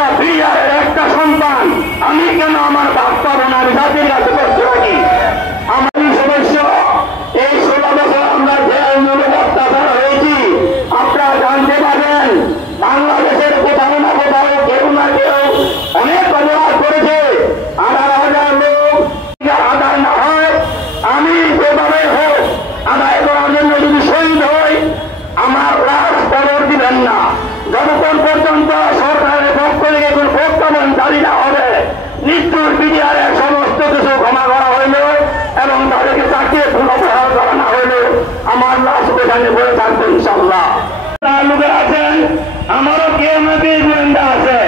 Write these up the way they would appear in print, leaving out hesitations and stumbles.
আমরা বিহারের একটা সন্তান, আমি কেন আমার বার্তা বোনার জাতির কাছে করতে পারি? আমাদের সদস্য এই 16 বছর আমরা যে আন্দোলন অত্যাচার হয়েছি, আপনারা জানতে পারবেন বাংলাদেশের কোথাও না কোথাও কেউ না কেউ অনেক অপরাধ করেছে। 18,000 লোক আদায় না হয়, আমি যেভাবে হোক আদায় করার জন্য যদি শহীদ হই, আমার লাশ কবর দিবেন না যতক্ষণ পর্যন্ত সরকারের পক্ষ থেকে কোন প্রজ্ঞাপন জারি না হবে। মৃত্যুর বিডিআরের সমস্ত কিছু ক্ষমা করা হইল এবং তাদেরকে চাকরি পুনঃবহাল করা না হইল, আমার লাশ ওখানে বলে থাকবে ইনশাল্লাহ। লোকের আছেন, আমারও কেউ না কেউ গোয়েন্দা আছে।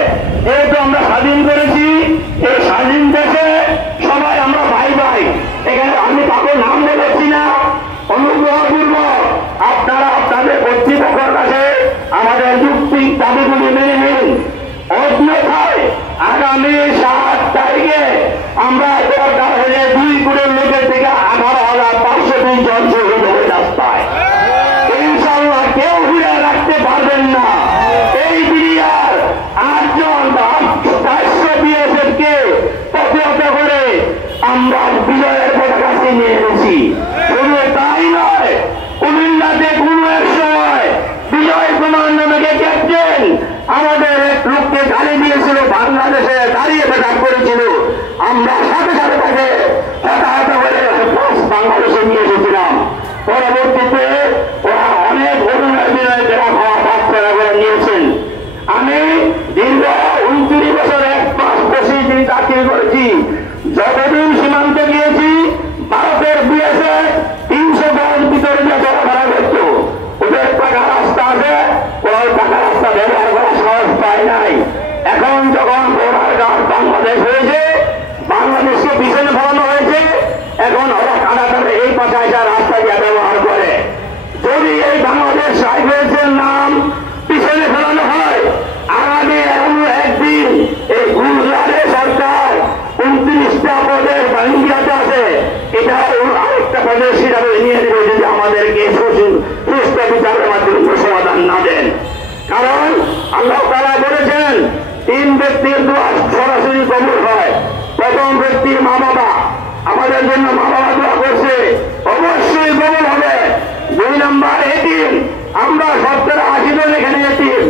যেহেতু আমরা স্বাধীন করেছি, এই স্বাধীন দেশে সবাই আমরা ভাই ভাই। এখানে আমি কাউকে নাম বলেছি না, অনুগ্রহপূর্বক আপনারা আপনাদের কর্তৃপক্ষের কাছে আমাদের যুক্তিক দাবিগুলি মেনে নিন। অন্যথায় আগামী 7 তারিখে আমরা দরকার হলে 2 কোটি লোকের থেকে 18,520 জন শহীদ হয়ে রাস্তায়। ইনশাল্লাহ কেউ ঘুরে রাখতে পারবেন না। এই বিডিআর 8 জন 400 বিএসএফ কে প্রতিহত করে আমরা বিজয়ের পতাকা ছিনিয়ে এনেছি। শুধু তাই নয়, কুমিল্লাতে কোনো এক সময় বিজয় কুমার নামে ক্যাপ্টেন আমাদের এক লোককে গালি দিয়েছিল, বাংলাদেশে দাঁড়িয়ে প্রকাশ করেছিল। আমরা সাথে সাথে তাকে হতাহত করে বাংলাদেশে নিয়ে এসেছিলাম। পরবর্তীতে ওরা অনেক ঘটনার বিনয় যারা খাওয়া বাচ্চারা করে নিয়েছেন। আমি দীর্ঘ 29 বছর 1 মাস 25 দিন চাকরি করেছি। যতদিন সীমান্ত গিয়েছি, ভারতের বিএসএফ 300 গজ ভিতরে নিয়ে চলাফেরা করত। ওদের পাকা রাস্তা আছে, ওরা পাকা রাস্তা ব্যবহার করা সহজ পায় নাই। এখন যখন বাংলাদেশ হয়েছে, বাংলাদেশকে পিছনে ফলানো হয়েছে, এখন ওরা কাটাতারে এই পাশে আসা রাস্তা দিয়ে ব্যবহার করে। যদি এই বাংলাদেশ সাইকেলের নাম পিছনে ফেলানো হয়, আগামী একদিন এই গুজরাটে সরকার 29টা পদের ইন্ডিয়াতে আছে, এটা আরেকটা প্রদেশ হিসাবে নিয়ে নেবে যদি আমাদেরকে সুস্থ বিচারের মাধ্যমে সমাধান না দেন। কারণ আল্লাহ তাআলা বলেছেন 3 ব্যক্তির দোয়া সরাসরি কবুল হয়। প্রথম ব্যক্তির মা বাবা, আমাদের জন্য মা বাবা দোয়া করছে, অবশ্যই কবুল হবে। 2 নম্বর এতিম, আমরা 70-80 জন এখানে এতিম,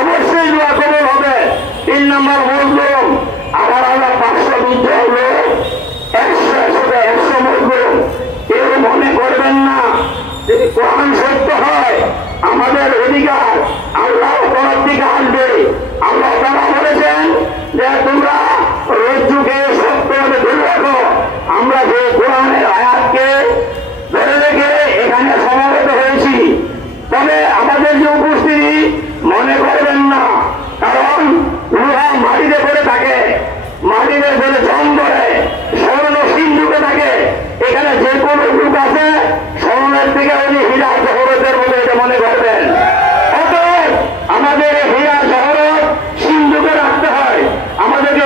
অবশ্যই দোয়া কবুল হবে। 3 নম্বর মজলুম, আমার 520 জন লোক 100 মজলুম। কেউ মনে করবেন না যদি কোরআন সত্য হয়, আমাদের অধিকার আল্লাহ তরফ থেকে আসবে। আল্লাহ তাআলা বলেছেন যে তোমরা রজ্জুকে সত্যভাবে ধরে রাখো। আমরা যে কোরআনের আয়াতকে ধরে রেখে এখানে সমাবেত হয়েছি। তবে আমাদের যে উপস্থিতি মনে করবেন না, কারণ লোহা মাটিতে পড়ে থাকে, মাটিতে পড়ে জং ধরে, স্বর্ণ সিন্ধুকে থাকে। এখানে যে কোনো লোক আছে স্বর্ণের থেকে উনি হীরা জহরতের বলে এটা মনে করবেন। অতএব আমাদের হীরা জহরত সিন্ধুকে রাখতে হয়, আমাদেরকে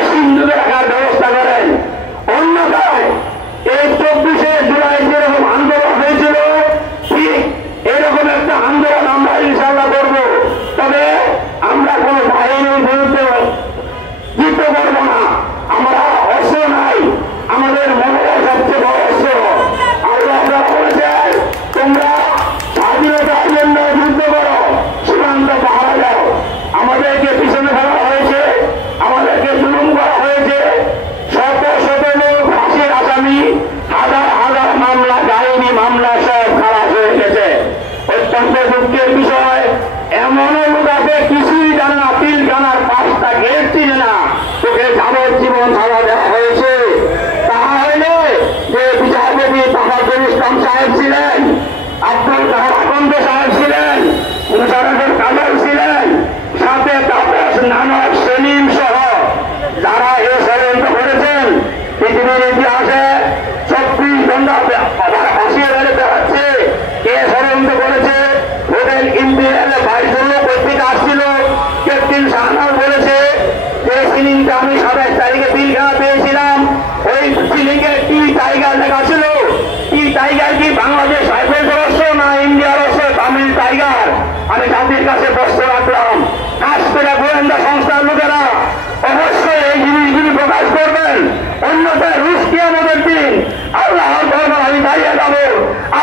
দাঁড়িয়ে যাবো।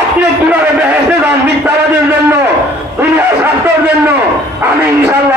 আপনি কিভাবে বেহেশতে যান মিথ্যাবাদের জন্য, দুনিয়ার স্বার্থের জন্য, আমি ইনশাল্লাহ